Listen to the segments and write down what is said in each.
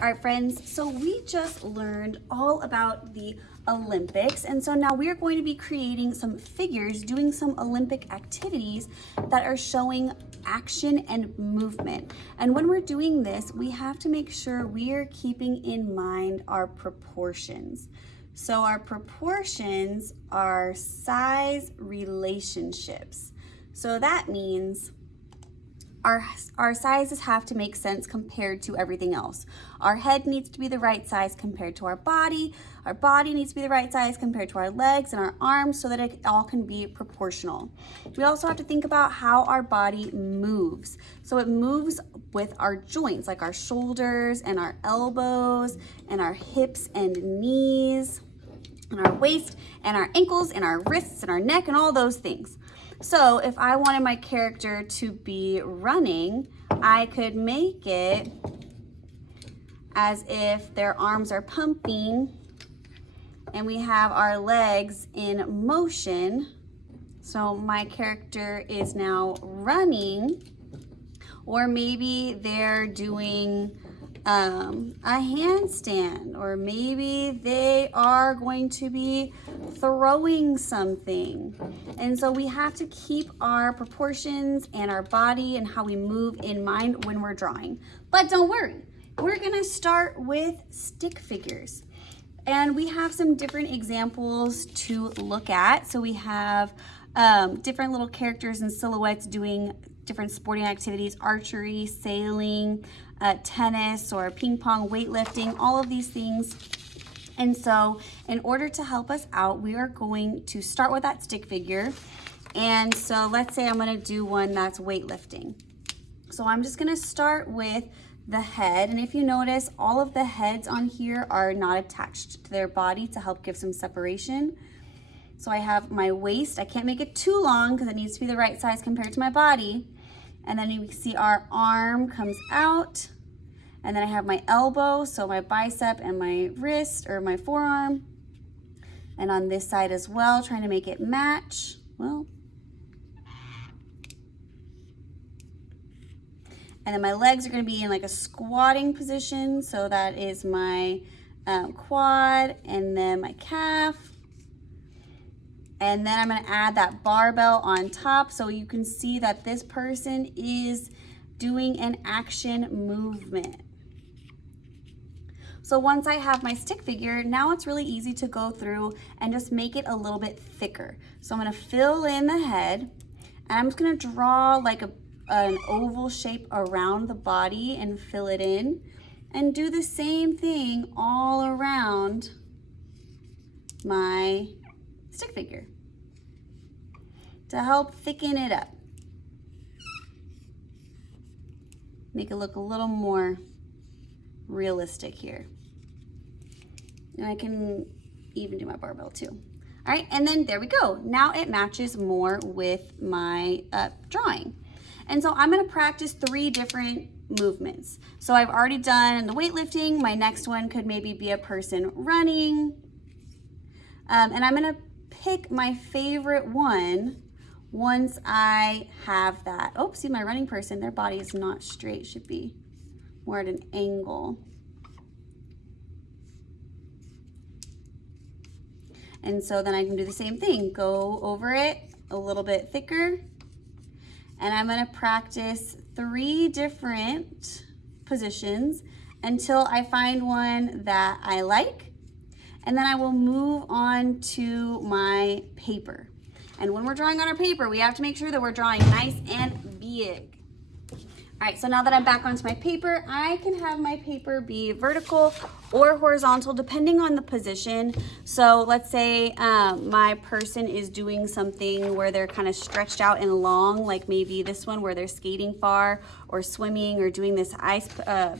All right, friends, so we just learned all about the Olympics, and so now we are going to be creating some figures, doing some Olympic activities that are showing action and movement. And when we're doing this, we have to make sure we are keeping in mind our proportions. So our proportions are size relationships. So that means our sizes have to make sense compared to everything else. Our head needs to be the right size compared to our body needs to be the right size compared to our legs and our arms so that it all can be proportional. We also have to think about how our body moves. So it moves with our joints, like our shoulders and our elbows and our hips and knees and our waist and our ankles and our wrists and our neck and all those things. So if I wanted my character to be running, I could make it as if their arms are pumping and we have our legs in motion. So my character is now running, or maybe they're doing a handstand, or maybe they are going to be throwing something. And so we have to keep our proportions and our body and how we move in mind when we're drawing. But don't worry, we're gonna start with stick figures. And we have some different examples to look at. So we have different little characters and silhouettes doing different sporting activities, archery, sailing, tennis or ping pong, weightlifting, all of these things. And so in order to help us out, we are going to start with that stick figure. And so let's say I'm gonna do one that's weightlifting. So I'm just gonna start with the head. And if you notice, all of the heads on here are not attached to their body to help give some separation. So I have my waist. I can't make it too long because it needs to be the right size compared to my body. And then you can see our arm comes out. And then I have my elbow, so my bicep and my wrist or my forearm. And on this side as well, trying to make it match. Well, and then my legs are gonna be in like a squatting position. So that is my quad and then my calf. And then I'm gonna add that barbell on top so you can see that this person is doing an action movement. So once I have my stick figure, now it's really easy to go through and just make it a little bit thicker. So I'm gonna fill in the head and I'm just gonna draw like an oval shape around the body and fill it in and do the same thing all around my stick figure to help thicken it up. Make it look a little more realistic here. And I can even do my barbell too. All right, and then there we go. Now it matches more with my drawing. And so I'm gonna practice 3 different movements. So I've already done the weightlifting. My next one could maybe be a person running. And I'm gonna pick my favorite one once I have that. Oh, see my running person, their body is not straight, should be more at an angle. And so then I can do the same thing, go over it a little bit thicker. And I'm gonna practice 3 different positions until I find one that I like. And then I will move on to my paper. And when we're drawing on our paper, we have to make sure that we're drawing nice and big. All right, so now that I'm back onto my paper, I can have my paper be vertical or horizontal depending on the position. So let's say my person is doing something where they're kind of stretched out and long, like maybe this one where they're skating far or swimming or doing this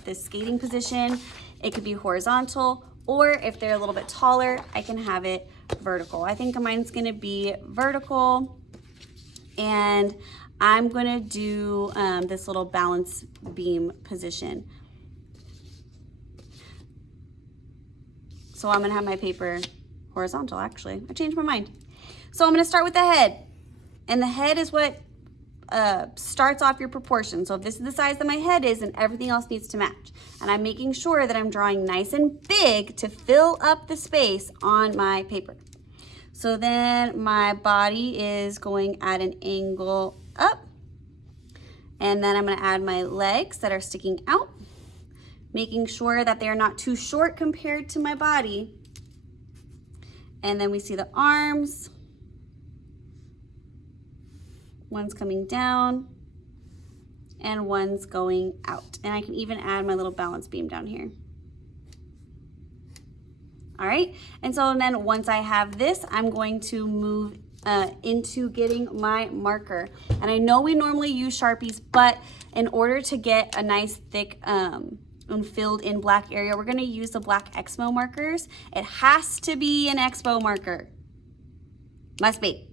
this skating position. It could be horizontal, or if they're a little bit taller, I can have it vertical. I think mine's gonna be vertical, and I'm gonna do this little balance beam position. So I'm gonna have my paper horizontal, actually. I changed my mind. So I'm gonna start with the head. And the head is what starts off your proportion. So if this is the size that my head is, then everything else needs to match. And I'm making sure that I'm drawing nice and big to fill up the space on my paper. So then my body is going at an angle up. And then I'm gonna add my legs that are sticking out, making sure that they're not too short compared to my body. And then we see the arms. One's coming down and one's going out. And I can even add my little balance beam down here. All right, and so then once I have this, I'm going to move into getting my marker. And I know we normally use Sharpies, but in order to get a nice thick and filled in black area, we're gonna use the black Expo markers. It has to be an Expo marker. Must be.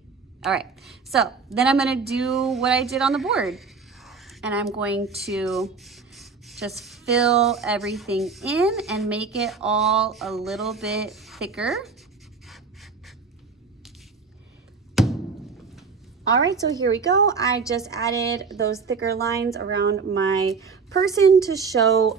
All right, so then I'm gonna do what I did on the board. And I'm going to just fill everything in and make it all a little bit thicker. All right, so here we go. I just added those thicker lines around my person to show,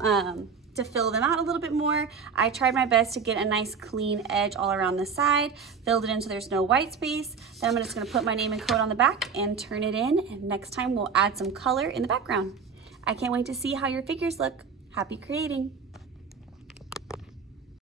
to fill them out a little bit more. I tried my best to get a nice clean edge all around the side, filled it in so there's no white space. Then I'm just gonna put my name and code on the back and turn it in. And next time we'll add some color in the background. I can't wait to see how your figures look. Happy creating.